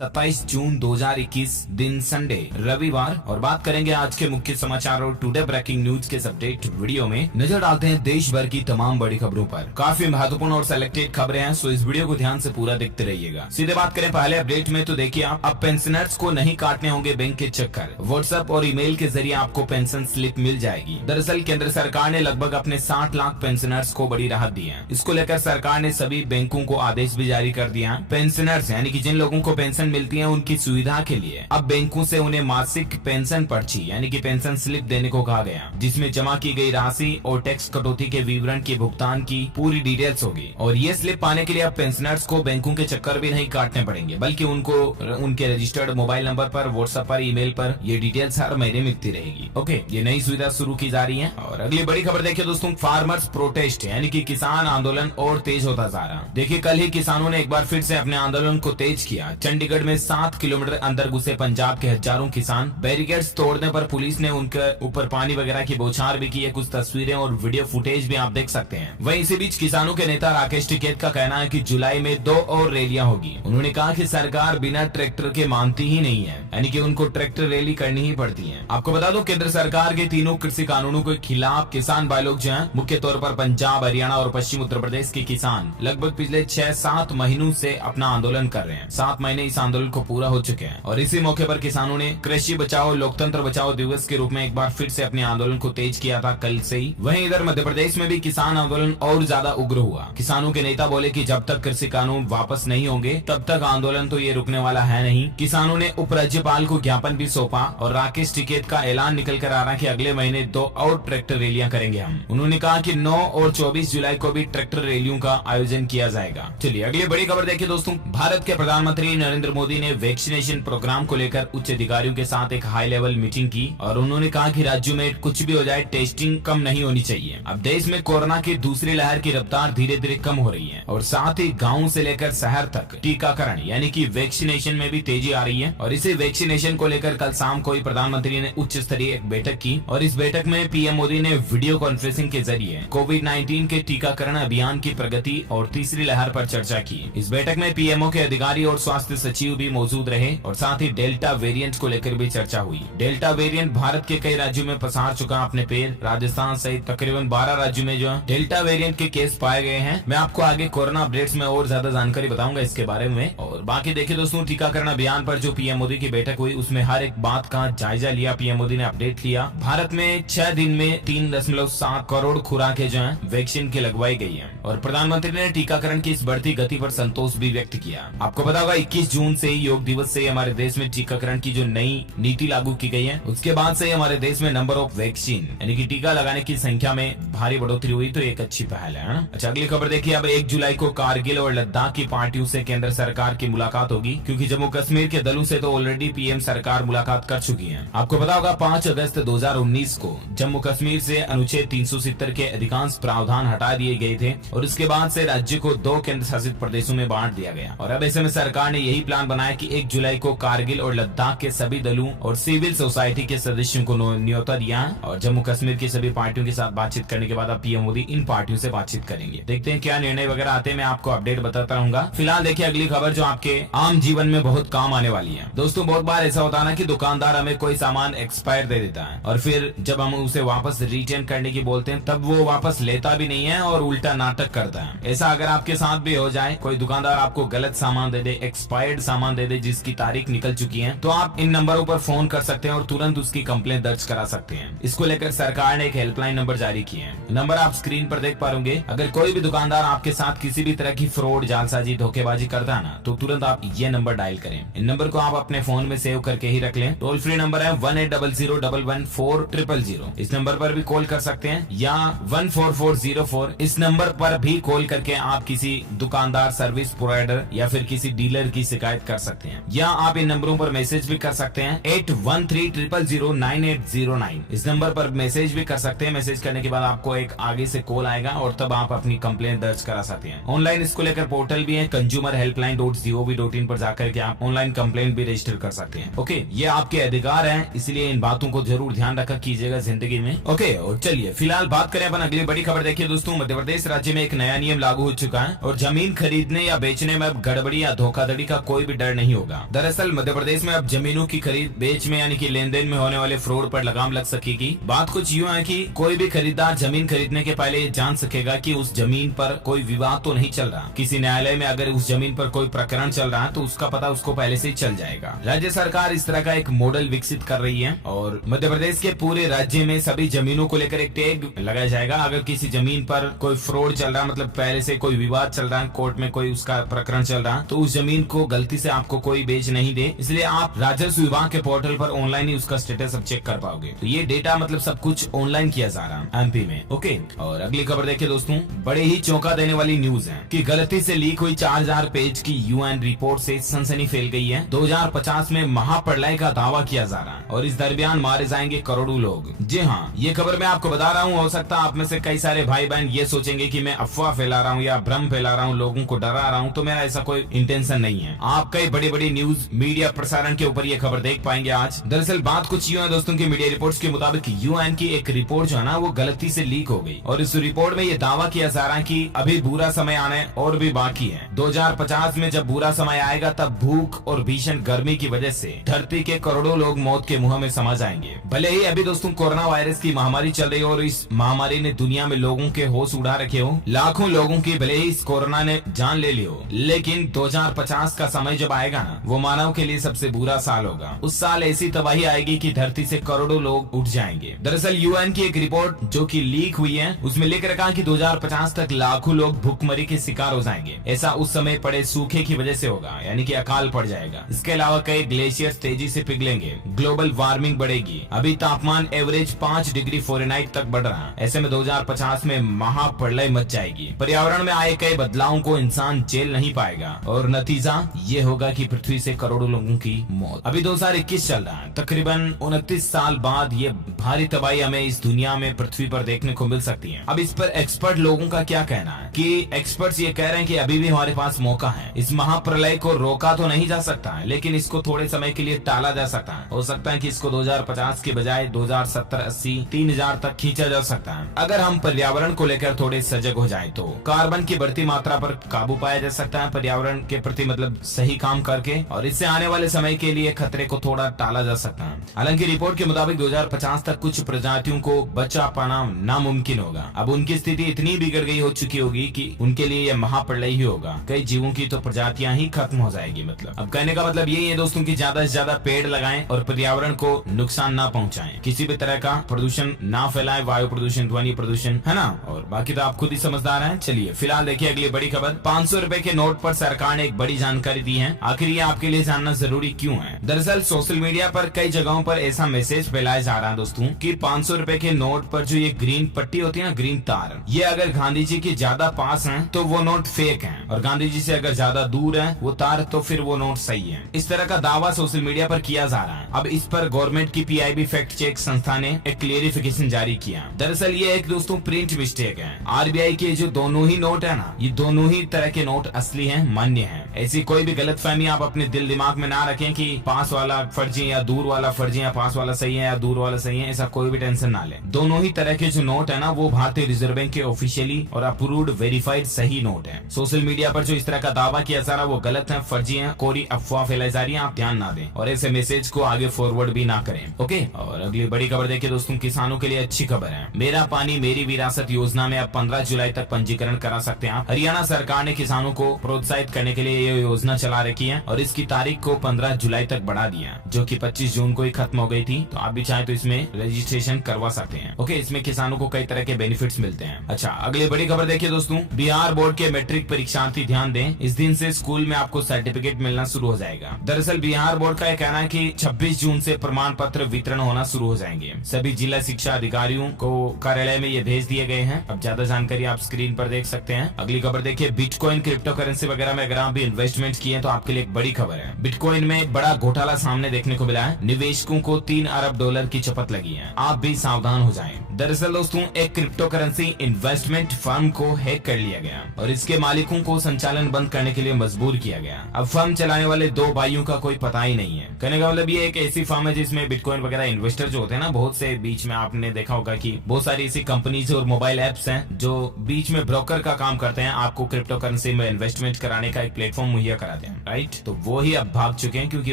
27 जून 2021 दिन संडे रविवार और बात करेंगे आज के मुख्य समाचार और टुडे ब्रेकिंग न्यूज के अपडेट वीडियो में नजर डालते हैं देश भर की तमाम बड़ी खबरों पर। काफी महत्वपूर्ण और सिलेक्टेड खबरें हैं, सो इस वीडियो को ध्यान से पूरा देखते रहिएगा। सीधे बात करें पहले अपडेट में, तो देखिए आप अब पेंशनर्स को नहीं काटने होंगे बैंक के चक्कर। व्हाट्सएप और ईमेल के जरिए आपको पेंशन स्लिप मिल जाएगी। दरअसल केंद्र सरकार ने लगभग अपने 60 लाख पेंशनर्स को बड़ी राहत दी है। इसको लेकर सरकार ने सभी बैंकों को आदेश भी जारी कर दिया। पेंशनर्स यानी कि जिन लोगों को पेंशन मिलती है उनकी सुविधा के लिए अब बैंकों से उन्हें मासिक पेंशन पर्ची यानी कि पेंशन स्लिप देने को कहा गया, जिसमें जमा की गई राशि और टैक्स कटौती के विवरण के भुगतान की पूरी डिटेल्स होगी। और ये स्लिप पाने के लिए अब पेंशनर्स को बैंकों के चक्कर भी नहीं काटने पड़ेंगे, बल्कि उनको उनके रजिस्टर्ड मोबाइल नंबर पर, व्हाट्सएप पर, ईमेल पर ये डिटेल्स हर महीने मिलती रहेगी। ओके, ये नई सुविधा शुरू की जा रही है। और अगली बड़ी खबर देखिए दोस्तों, फार्मर्स प्रोटेस्ट यानी कि किसान आंदोलन और तेज होता जा रहा। देखिए कल ही किसानों ने एक बार फिर से अपने आंदोलन को तेज किया। चंडीगढ़ में 7 किलोमीटर अंदर घुसे पंजाब के हजारों किसान बैरिकेड्स तोड़ने पर पुलिस ने उनके ऊपर पानी वगैरह की बौछार भी की है। कुछ तस्वीरें और वीडियो फुटेज भी आप देख सकते हैं। वहीं इसी बीच किसानों के नेता राकेश टिकैत का कहना है कि जुलाई में 2 और रैलियां होगी। उन्होंने कहा कि सरकार बिना ट्रैक्टर के मानती ही नहीं है, यानी कि उनको ट्रैक्टर रैली करनी ही पड़ती है। आपको बता दो केंद्र सरकार के तीनों कृषि कानूनों के खिलाफ किसान भाई लोग जो है, मुख्य तौर पर पंजाब, हरियाणा और पश्चिम उत्तर प्रदेश के किसान लगभग पिछले 6-7 महीनों से अपना आंदोलन कर रहे हैं। 7 महीने इस आंदोलन को पूरा हो चुके हैं और इसी मौके पर किसानों ने कृषि बचाओ लोकतंत्र बचाओ दिवस के रूप में एक बार फिर से अपने आंदोलन को तेज किया था कल से ही। वहीं इधर मध्य प्रदेश में भी किसान आंदोलन और ज्यादा उग्र हुआ। किसानों के नेता बोले कि जब तक कृषि कानून वापस नहीं होंगे तब तक आंदोलन तो ये रुकने वाला है नहीं। किसानों ने उपराज्यपाल को ज्ञापन भी सौंपा और राकेश टिकैत का ऐलान निकल कर आ रहा कि अगले महीने 2 और ट्रैक्टर रैलियां करेंगे हम। उन्होंने कहा कि 9 और 24 जुलाई को भी ट्रैक्टर रैलियों का आयोजन किया जाएगा। चलिए अगली बड़ी खबर देखिए दोस्तों, भारत के प्रधानमंत्री नरेंद्र मोदी ने वैक्सीनेशन प्रोग्राम को लेकर उच्च अधिकारियों के साथ एक हाई लेवल मीटिंग की और उन्होंने कहा कि राज्यों में कुछ भी हो जाए टेस्टिंग कम नहीं होनी चाहिए। अब देश में कोरोना की दूसरी लहर की रफ्तार धीरे धीरे कम हो रही है और साथ ही गांव से लेकर शहर तक टीकाकरण यानी कि वैक्सीनेशन में भी तेजी आ रही है। और इसी वैक्सीनेशन को लेकर कल शाम को ही प्रधानमंत्री ने उच्च स्तरीय एक बैठक की और इस बैठक में पीएम मोदी ने वीडियो कॉन्फ्रेंसिंग के जरिए कोविड-19 के टीकाकरण अभियान की प्रगति और तीसरी लहर पर चर्चा की। इस बैठक में पीएमओ के अधिकारी और स्वास्थ्य सचिव भी मौजूद रहे और साथ ही डेल्टा वेरिएंट को लेकर भी चर्चा हुई। डेल्टा वेरिएंट भारत के कई राज्यों में पसार चुका अपने पैर। राजस्थान सहित तकरीबन 12 राज्यों में जो डेल्टा वेरिएंट के केस पाए गए हैं। मैं आपको आगे कोरोना अपडेट्स में और ज्यादा जानकारी बताऊंगा इसके बारे में। और बाकी देखिए दोस्तों, टीकाकरण अभियान पर जो पीएम मोदी की बैठक हुई उसमें हर एक बात का जायजा लिया। पीएम मोदी ने अपडेट लिया। भारत में 6 दिन में 3.7 करोड़ खुराकें जो है वैक्सीन की लगवाई गई है और प्रधानमंत्री ने टीकाकरण की इस बढ़ती गति पर संतोष भी व्यक्त किया। आपको पता होगा 21 जून से योग दिवस से हमारे देश में टीकाकरण की जो नई नीति लागू की गई है उसके बाद से हमारे देश में नंबर ऑफ वैक्सीन यानी कि टीका लगाने की संख्या में भारी बढ़ोतरी हुई, तो एक अच्छी पहल है ना। अच्छा अगली खबर देखिए, अब 1 जुलाई को कारगिल और लद्दाख की पार्टियों से केंद्र सरकार की मुलाकात होगी, क्योंकि जम्मू कश्मीर के दलों से तो ऑलरेडी पीएम सरकार मुलाकात कर चुकी है। आपको पता होगा 5 अगस्त 2019 को जम्मू कश्मीर से अनुच्छेद 370 के अधिकांश प्रावधान हटा दिए गए थे और उसके बाद से राज्य को 2 केंद्र शासित प्रदेशों में बांट दिया गया। और अब ऐसे में सरकार ने यही प्लान बनाया कि 1 जुलाई को कारगिल और लद्दाख के सभी दलों और सिविल सोसाइटी के सदस्यों को न्योता दिया और जम्मू कश्मीर की सभी पार्टियों के साथ बातचीत करने के बाद अब पीएम मोदी इन पार्टियों से बातचीत करेंगे। देखते हैं क्या निर्णय वगैरह आते हैं, मैं आपको अपडेट बताता रहूंगा। फिलहाल देखिए अगली खबर जो आपके आम जीवन में बहुत काम आने वाली है। दोस्तों बहुत बार ऐसा होता है ना कि दुकानदार हमें कोई सामान एक्सपायर दे देता है और फिर जब हम उसे वापस रिटर्न करने की बोलते हैं तब वो वापस लेता भी नहीं है और उल्टा नाटक करता है। ऐसा अगर आपके साथ भी हो जाए, कोई दुकानदार आपको गलत सामान दे दे, एक्सपायर्ड सामान दे दे जिसकी तारीख निकल चुकी है, तो आप इन नंबरों पर फोन कर सकते हैं और तुरंत उसकी कंप्लेंट दर्ज करा सकते हैं। इसको लेकर सरकार ने एक हेल्पलाइन नंबर जारी किए हैं। नंबर आप स्क्रीन पर देख पाओगे। अगर कोई भी दुकानदार आपके साथ किसी भी तरह की फ्रॉड, जालसाजी, धोखेबाजी करता है ना, तो तुरंत आप ये नंबर डायल करें। इन नंबर को आप अपने फोन में सेव करके ही रख लें। टोल फ्री नंबर है 1800114000। इस नंबर पर भी कॉल कर सकते हैं या 14404 इस नंबर पर भी कॉल करके आप किसी दुकानदार, सर्विस प्रोवाइडर या फिर किसी डीलर की शिकायत कर सकते हैं। या आप इन नंबरों पर मैसेज भी कर सकते हैं 8130009809। इस नंबर पर मैसेज भी कर सकते हैं। मैसेज करने के बाद आपको एक आगे से कॉल आएगा और तब आप अपनी कंप्लेंट दर्ज करा सकते हैं। ऑनलाइन इसको लेकर पोर्टल भी है consumerhelpline.gov.in पर जाकर के आप ऑनलाइन कंप्लेंट भी रजिस्टर कर सकते हैं। ओके, ये आपके अधिकार हैं, इसलिए इन बातों को जरूर ध्यान रखा कीजिएगा जिंदगी में। ओके, और चलिए फिलहाल बात करें अपन अगली बड़ी खबर देखिए दोस्तों, मध्य प्रदेश राज्य में एक नया नियम लागू हो चुका है और जमीन खरीदने या बेचने में अब गड़बड़ी या धोखाधड़ी का कोई कोई भी डर नहीं होगा। दरअसल मध्य प्रदेश में अब जमीनों की खरीद बेच में यानी कि लेन देन में होने वाले फ्रॉड पर लगाम लग सकेगी। बात कुछ यूँ है कि कोई भी खरीदार जमीन खरीदने के पहले ये जान सकेगा कि उस जमीन पर कोई विवाद तो नहीं चल रहा। किसी न्यायालय में अगर उस जमीन पर कोई प्रकरण चल रहा है तो उसका पता उसको पहले से ही चल जाएगा। राज्य सरकार इस तरह का एक मॉडल विकसित कर रही है और मध्य प्रदेश के पूरे राज्य में सभी जमीनों को लेकर एक टैग लगाया जाएगा। अगर किसी जमीन पर कोई फ्रॉड चल रहा है, मतलब पहले से कोई विवाद चल रहा है, कोर्ट में कोई उसका प्रकरण चल रहा है, तो उस जमीन को गलती से आपको कोई बेच नहीं दे। इसलिए आप राजस्व विभाग के पोर्टल पर ऑनलाइन ही उसका स्टेटस अब चेक कर पाओगे। तो ये डेटा मतलब सब कुछ ऑनलाइन किया जा रहा है एमपी में। ओके, और अगली खबर देखिए दोस्तों, बड़े ही चौंका देने वाली न्यूज है कि गलती से लीक हुई 4000 पेज की यूएन रिपोर्ट से सनसनी फैल गई है। 2050 में महाप्रलय का दावा किया जा रहा है और इस दरमियान मारे जाएंगे करोड़ों लोग। जी हाँ, ये खबर मैं आपको बता रहा हूँ। हो सकता है आप में से कई सारे भाई बहन ये सोचेंगे कि मैं अफवाह फैला रहा हूँ या भ्रम फैला रहा हूँ, लोगों को डरा रहा हूँ, तो मेरा ऐसा कोई इंटेंशन नहीं है। आप कई बड़ी बड़ी न्यूज मीडिया प्रसारण के ऊपर ये खबर देख पाएंगे आज। दरअसल बात कुछ यूं है दोस्तों की मीडिया रिपोर्ट्स के मुताबिक यूएन की एक रिपोर्ट जो है ना वो गलती से लीक हो गई और इस रिपोर्ट में ये दावा किया जा रहा है कि अभी बुरा समय आने और भी बाकी है। 2050 में जब बुरा समय आएगा तब भूख और भीषण गर्मी की वजह से धरती के करोड़ों लोग मौत के मुंह में समा जाएंगे। भले ही अभी दोस्तों कोरोना वायरस की महामारी चल रही हो और इस महामारी ने दुनिया में लोगों के होश उड़ा रखे हो, लाखों लोगों की भले ही इस कोरोना ने जान ले ली हो, लेकिन 2050 का समय जब आएगा ना वो मानव के लिए सबसे बुरा साल होगा। उस साल ऐसी तबाही आएगी कि धरती से करोड़ों लोग उठ जाएंगे। दरअसल यूएन की एक रिपोर्ट जो कि लीक हुई है उसमें लिख रखा है कि 2050 तक लाखों लोग भूखमरी के शिकार हो जाएंगे। ऐसा उस समय पड़े सूखे की वजह से होगा, यानी कि अकाल पड़ जाएगा। इसके अलावा कई ग्लेशियर्स तेजी से पिघलेंगे, ग्लोबल वार्मिंग बढ़ेगी। अभी तापमान एवरेज 5 डिग्री फ़ारेनहाइट तक बढ़ रहा है। ऐसे में 2050 में महाप्रलय मच जाएगी। पर्यावरण में आए कई बदलावों को इंसान झेल नहीं पाएगा और नतीजा ये होगा कि पृथ्वी से करोड़ों लोगों की मौत। अभी 2021 चल रहा है, तकरीबन 29 साल बाद ये भारी तबाही हमें इस दुनिया में पृथ्वी पर देखने को मिल सकती है। अब इस पर एक्सपर्ट लोगों का क्या कहना है कि एक्सपर्ट्स ये कह रहे हैं कि अभी भी हमारे पास मौका है। इस महाप्रलय को रोका तो नहीं जा सकता है, लेकिन इसको थोड़े समय के लिए टाला जा सकता है। हो सकता है कि इसको 2050 के बजाय 2070, 80, 3000 तक खींचा जा सकता है। अगर हम पर्यावरण को लेकर थोड़े सजग हो जाएं तो कार्बन की बढ़ती मात्रा पर काबू पाया जा सकता है, पर्यावरण के प्रति मतलब सही काम करके, और इससे आने वाले समय के लिए खतरे को थोड़ा टाला जा सकता है। हालांकि रिपोर्ट के मुताबिक 2050 तक कुछ प्रजातियों को बचा पाना नामुमकिन होगा। अब उनकी स्थिति इतनी बिगड़ गई हो चुकी होगी कि उनके लिए यह महाप्रलय ही होगा। कई जीवों की तो प्रजातियां ही खत्म हो जाएगी। मतलब अब कहने का मतलब यही है दोस्तों की ज्यादा से ज्यादा पेड़ लगाएं और पर्यावरण को नुकसान ना पहुंचाएं, किसी भी तरह का प्रदूषण ना फैलाएं, वायु प्रदूषण, ध्वनि प्रदूषण, है ना। और बाकी तो आप खुद ही समझदार हैं। चलिए फिलहाल देखिए अगली बड़ी खबर। 500 रुपए के नोट पर सरकार ने एक बड़ी जानकारी दी है। आखिर ये आपके लिए जानना जरूरी क्यों है? दरअसल सोशल मीडिया पर कई जगहों पर ऐसा मैसेज फैलाया जा रहा है दोस्तों कि 500 रुपए के नोट पर जो ये ग्रीन पट्टी होती है ना, ग्रीन तार, ये अगर गांधी जी के ज्यादा पास है तो वो नोट फेक है, और गांधी जी से अगर ज्यादा दूर है वो तार तो फिर वो नोट सही है। इस तरह का दावा सोशल मीडिया पर किया जा रहा है। अब इस पर गवर्नमेंट की पीआईबी फैक्ट चेक संस्था ने एक क्लियरिफिकेशन जारी किया। दरअसल ये एक दोस्तों प्रिंट मिस्टेक है। आरबीआई के जो दोनों ही नोट है ना, ये दोनों ही तरह के नोट असली हैं, मान्य हैं। ऐसी कोई भी गलतफहमी आप अपने दिल दिमाग में ना रखें कि पास वाला फर्जी या दूर वाला फर्जी, या पास वाला सही है या दूर वाला सही है, ऐसा कोई भी टेंशन ना ले। दोनों ही तरह के जो नोट है ना वो भारतीय रिजर्व बैंक के ऑफिशियली और अप्रूव्ड वेरीफाइड सही नोट है। सोशल मीडिया पर जो इस तरह का दावा किया जा रहा है वो गलत है, फर्जी है, कोई अफवाह फैलाई जा रही है, आप ध्यान ना दें और ऐसे मैसेज को आगे फॉरवर्ड भी ना करें। ओके, और अगली बड़ी खबर देखिए दोस्तों, किसानों के लिए अच्छी खबर है। मेरा पानी मेरी विरासत योजना में अब 15 जुलाई तक पंजीकरण करा सकते हैं। हरियाणा सरकार ने किसानों को प्रोत्साहित करने के लिए ये योजना चला रखी है और इसकी तारीख को 15 जुलाई तक बढ़ा दिया, जो कि 25 जून को ही खत्म हो गई थी। तो आप भी चाहे तो इसमें रजिस्ट्रेशन करवा सकते हैं। ओके, इसमें किसानों को कई तरह के बेनिफिट्स मिलते हैं। अच्छा, अगली बड़ी खबर देखिए दोस्तों, बिहार बोर्ड के मैट्रिक परीक्षार्थी ध्यान दें, इस दिन से स्कूल में आपको सर्टिफिकेट मिलना शुरू हो जाएगा। दरअसल बिहार बोर्ड का यह कहना है कि 26 जून से प्रमाण पत्र वितरण होना शुरू हो जाएंगे। सभी जिला शिक्षा अधिकारियों को कार्यालय में ये भेज दिए गए हैं। अब ज्यादा जानकारी आप स्क्रीन पर देख सकते हैं। अगली खबर देखिए, बिटकॉइन, क्रिप्टो करेंसी वगैरह में अगर आप भी इन्वेस्टमेंट किए तो आपके लिए एक बड़ी खबर है। बिटकॉइन में बड़ा घोटाला सामने देखने को मिला है। निवेशकों को $3 अरब की चपत लगी है। आप भी सावधान हो जाएं। दरअसल दोस्तों एक क्रिप्टो करेंसी इन्वेस्टमेंट फर्म को हैक कर लिया गया और इसके मालिकों को संचालन बंद करने के लिए मजबूर किया गया। अब फर्म चलाने वाले 2 भाइयों का कोई पता ही नहीं है। कहने का मतलब ये एक ऐसी फर्म है जिसमें बिटकॉइन वगैरह इन्वेस्टर जो होते हैं ना, बहुत से बीच में आपने देखा होगा कि बहुत सारी ऐसी कंपनीज और मोबाइल एप्स हैं जो बीच में ब्रोकर का काम करते हैं, आपको क्रिप्टो करेंसी में इन्वेस्टमेंट कराने का एक प्लेटफॉर्म प्लेटफॉर्म मुहैया कराते हैं, राइट। तो वो ही अब भाग चुके हैं क्योंकि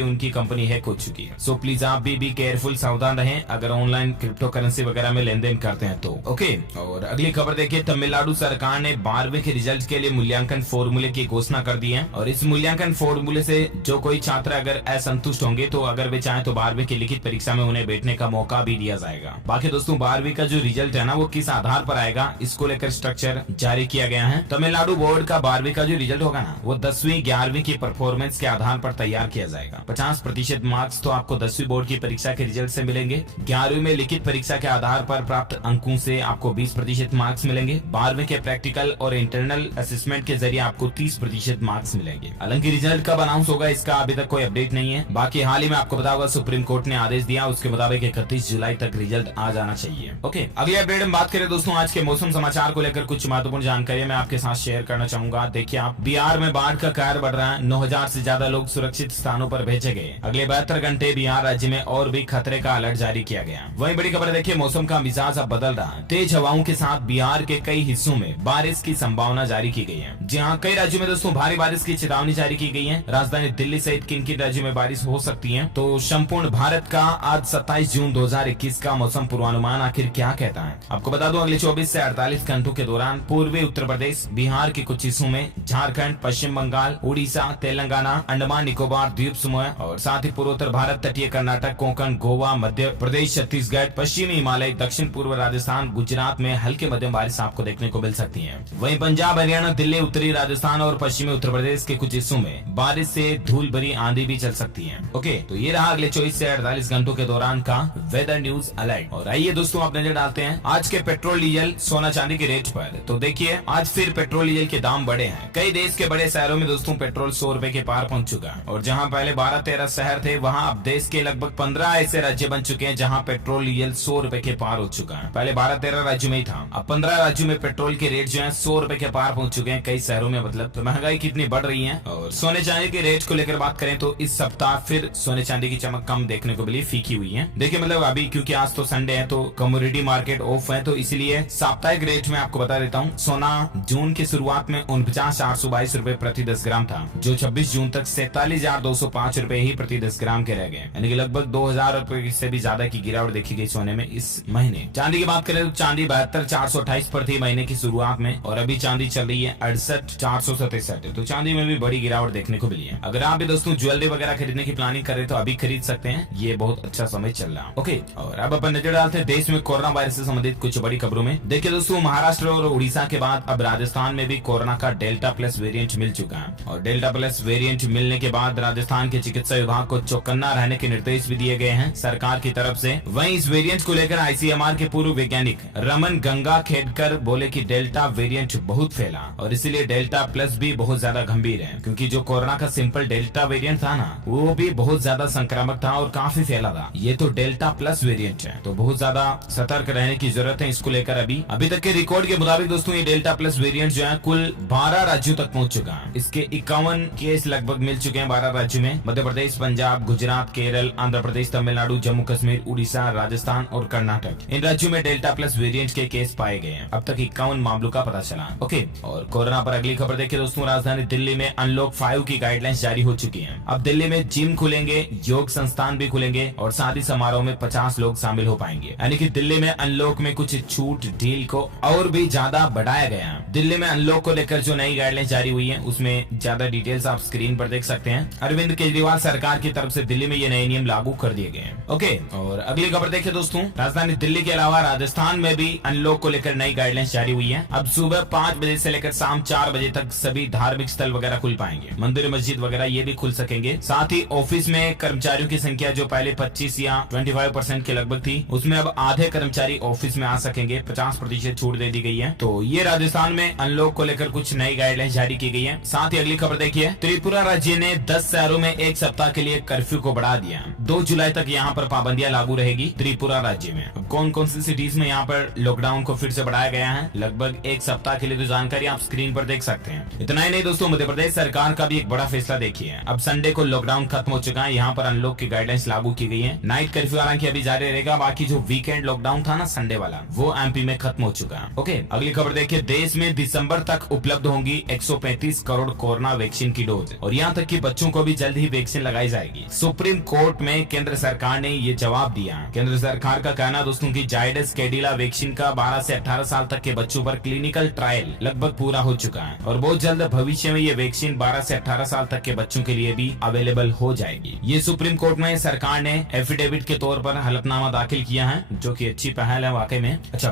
उनकी कंपनी हैक हो चुकी है। सो प्लीज आप भी केयरफुल, सावधान रहें अगर ऑनलाइन क्रिप्टो करेंसी वगैरह में लेन देन करते हैं तो। ओके, और अगली खबर देखिए, तमिलनाडु सरकार ने 12वीं के रिजल्ट के लिए मूल्यांकन फॉर्मूले की घोषणा कर दी है। और इस मूल्यांकन फॉर्मूले से जो कोई छात्र अगर असंतुष्ट होंगे तो अगर वे चाहे तो 12वीं की लिखित परीक्षा में उन्हें बैठने का मौका भी दिया जाएगा। बाकी दोस्तों 12वीं का जो रिजल्ट है ना वो किस आधार पर आएगा, इसको लेकर स्ट्रक्चर जारी किया गया है। तमिलनाडु बोर्ड का 12वीं का जो रिजल्ट होगा ना वो 10वीं 11वीं की परफॉर्मेंस के आधार पर तैयार किया जाएगा। 50% मार्क्स तो आपको 10वीं बोर्ड की परीक्षा के रिजल्ट से मिलेंगे। 11वीं में लिखित परीक्षा के आधार पर प्राप्त अंकों से आपको 20% मार्क्स मिलेंगे। 12वीं के प्रैक्टिकल और इंटरनल असेसमेंट के जरिए आपको 30% मार्क्स मिलेंगे। हालांकि रिजल्ट कब अनाउंस होगा इसका अभी तक कोई अपडेट नहीं है। बाकी हाल ही में आपको बताऊंगा सुप्रीम कोर्ट ने आदेश दिया, उसके मुताबिक 31 जुलाई तक रिजल्ट आ जाना चाहिए। ओके, अगले अपडेट में बात करें दोस्तों आज के मौसम समाचार को लेकर कुछ महत्वपूर्ण जानकारी मैं आपके साथ शेयर करना चाहूंगा। देखिए आप, बिहार में बाढ़ का कहर बढ़ रहा है। 9000 से ज्यादा लोग सुरक्षित स्थानों पर भेजे गए। अगले 72 घंटे बिहार राज्य में और भी खतरे का अलर्ट जारी किया गया। वहीं बड़ी खबर देखिए, मौसम का मिजाज अब बदल रहा है। तेज हवाओं के साथ बिहार के कई हिस्सों में बारिश की संभावना जारी की गई है। जहां कई राज्यों में दोस्तों भारी बारिश की चेतावनी जारी की गई है। राजधानी दिल्ली सहित किन-किन राज्यों में बारिश हो सकती है, तो संपूर्ण भारत का आज 27 जून 2021 का मौसम पूर्वानुमान आखिर क्या कहता है आपको बता दूं। अगले 24 से 48 घंटों के दौरान पूर्वी उत्तर प्रदेश, बिहार के कुछ हिस्सों में, झारखंड, पश्चिम बंगाल, उड़ीसा, तेलंगाना, अंडमान निकोबार द्वीप समूह और साथ ही पूर्वोत्तर भारत, तटीय कर्नाटक, कोंकण, गोवा, मध्य प्रदेश, छत्तीसगढ़, पश्चिमी हिमालय, दक्षिण पूर्व राजस्थान, गुजरात में हल्के मध्यम बारिश आपको देखने को मिल सकती है। वहीं पंजाब, हरियाणा, दिल्ली, उत्तरी राजस्थान और पश्चिमी उत्तर प्रदेश के कुछ हिस्सों में बारिश से धूल भरी आंधी भी चल सकती है। ओके, तो ये रहा अगले 24 से 48 घंटों के दौरान का वेदर न्यूज अलर्ट। और आइए दोस्तों आप नजर डालते हैं आज के पेट्रोल, डीजल, सोना चांदी के रेट पर। तो देखिए आज फिर पेट्रोल डीजल के दाम बढ़े हैं। कई देश के बड़े शहरों में दोस्तों पेट्रोल 100 रुपए के पार पहुंच चुका है। और जहां पहले 12-13 शहर थे, वहां अब देश के लगभग 15 ऐसे राज्य बन चुके हैं जहां पेट्रोल डीजल 100 रुपए के पार हो चुका है। पहले 12-13 राज्यों में ही था, अब 15 राज्यों में पेट्रोल के रेट जो है 100 रुपए के पार पहुंच चुके हैं कई शहरों में। मतलब तो महंगाई कितनी बढ़ रही है। और सोने चांदी के रेट को लेकर बात करें तो इस सप्ताह फिर सोने चांदी की चमक कम देखने को मिली, फीकी हुई है। देखिए मतलब अभी क्योंकि आज तो संडे है तो कमोडिटी मार्केट ऑफ है, तो इसलिए साप्ताहिक रेट में आपको बता देता हूँ। सोना जून की शुरुआत में 49,822 रुपए प्रति 10 ग्राम था, जो 26 जून तक 47,205 रुपए ही प्रति 10 ग्राम के रह गए, यानी कि लगभग 2,000 रुपए से भी ज्यादा की गिरावट देखी गई सोने में इस महीने। चांदी की बात करें तो चांदी 72,428 प्रति महीने की शुरुआत में, और अभी चांदी चल रही है 68,467। तो चांदी में भी बड़ी गिरावट देखने को मिली है। अगर आप भी दोस्तों ज्वेलरी वगैरह खरीदने की प्लानिंग करें तो अभी खरीद सकते हैं, ये बहुत अच्छा समय चल रहा है। ओके, और अब अपन नजर डालते हैं देश में कोरोना वायरस से संबंधित कुछ बड़ी खबरों में। देखिए दोस्तों, महाराष्ट्र और उड़ीसा के बाद अब राजस्थान में भी कोरोना का डेल्टा प्लस वेरिएंट मिल चुका है। और डेल्टा प्लस वेरिएंट मिलने के बाद राजस्थान के चिकित्सा विभाग को चौकन्ना रहने के निर्देश भी दिए गए हैं सरकार की तरफ से। वहीं इस वेरिएंट को लेकर आईसीएमआर के पूर्व वैज्ञानिक रमन गंगा खेडकर बोले कि डेल्टा वेरिएंट बहुत फैला और इसीलिए डेल्टा प्लस भी बहुत ज्यादा गंभीर है, क्योंकि जो कोरोना का सिंपल डेल्टा वेरिएंट था ना वो भी बहुत ज्यादा संक्रामक था और काफी फैला था। ये तो डेल्टा प्लस वेरिएंट है, तो बहुत ज्यादा सतर्क रहने की जरूरत है इसको लेकर। अभी तक के रिकॉर्ड के मुताबिक दोस्तों ये डेल्टा प्लस वेरिएंट जो है कुल 12 राज्यों तक पहुंच चुका है। इसके 51 केस लगभग मिल चुके हैं 12 राज्यों में, मध्य प्रदेश, पंजाब, गुजरात, केरल, आंध्र प्रदेश, तमिलनाडु, जम्मू कश्मीर, उड़ीसा, राजस्थान और कर्नाटक। इन राज्यों में डेल्टा प्लस वेरिएंट के केस पाए गए हैं। अब तक 51 मामलों का पता चला। ओके, और कोरोना पर अगली खबर देखिए दोस्तों, राजधानी दिल्ली में अनलॉक 5 की गाइडलाइंस जारी हो चुकी है। अब दिल्ली में जिम खुलेंगे, योग संस्थान भी खुलेंगे और शादी समारोह में 50 लोग शामिल हो पाएंगे, यानी कि दिल्ली में अनलॉक में कुछ छूट ढील को और भी ज्यादा बढ़ाया गया है। दिल्ली में अनलॉक को लेकर जो नई गाइडलाइंस जारी हुई है उसमें ज्यादा डिटेल्स आप स्क्रीन पर देख सकते हैं। अरविंद केजरीवाल सरकार की तरफ से दिल्ली में ये नए नियम लागू कर दिए गए हैं। ओके, और अगली खबर देखिए दोस्तों, राजधानी दिल्ली के अलावा राजस्थान में भी अनलॉक को लेकर नई गाइडलाइंस जारी हुई है। अब सुबह 5 बजे से लेकर शाम 4 बजे तक सभी धार्मिक स्थल वगैरह खुल पाएंगे, मंदिर मस्जिद वगैरह ये भी खुल सकेंगे। साथ ही ऑफिस में कर्मचारियों की संख्या जो पहले 25 या 25% के लगभग थी, उसमें अब आधे कर्मचारी ऑफिस में आ सकेंगे। 50% छूट दे दी गई है। तो ये राजस्थान में अनलॉक को लेकर कुछ नई गाइडलाइंस जारी की गई है। साथ ही अगली खबर देखिए, त्रिपुरा राज्य ने 10 शहरों में एक सप्ताह के लिए कर्फ्यू को बढ़ा दिया। 2 जुलाई तक यहाँ पर पाबंदियां लागू रहेगी त्रिपुरा राज्य में। अब कौन कौन सी सिटीज में यहाँ पर लॉकडाउन को फिर से बढ़ाया गया है लगभग एक सप्ताह के लिए, तो जानकारी आप स्क्रीन पर देख सकते हैं। इतना ही नहीं दोस्तों, मध्य प्रदेश सरकार का भी एक बड़ा फैसला देखिए। अब संडे को लॉकडाउन खत्म हो चुका है, यहाँ पर अनलॉक की गाइडलाइंस लागू की गई है। नाइट कर्फ्यू हालांकि अभी जारी रहेगा, बाकी जो वीकेंड लॉकडाउन था ना संडे वाला, वो एमपी में खत्म हो चुका है। ओके, अगली खबर देखिए, देश में दिसंबर तक उपलब्ध होंगी 135 करोड़ मोरना वैक्सीन की डोज और यहाँ तक कि बच्चों को भी जल्द ही वैक्सीन लगाई जाएगी। सुप्रीम कोर्ट में केंद्र सरकार ने ये जवाब दिया। केंद्र सरकार का कहना दोस्तों की जायडस कैडिला वैक्सीन का 12 से 18 साल तक के बच्चों पर क्लिनिकल ट्रायल लगभग पूरा हो चुका है और बहुत जल्द भविष्य में ये वैक्सीन 12 से 18 साल तक के बच्चों के लिए भी अवेलेबल हो जाएगी। ये सुप्रीम कोर्ट में सरकार ने एफिडेविट के तौर पर हलफनामा दाखिल किया है, जो कि अच्छी पहल है वाकई में। अच्छा,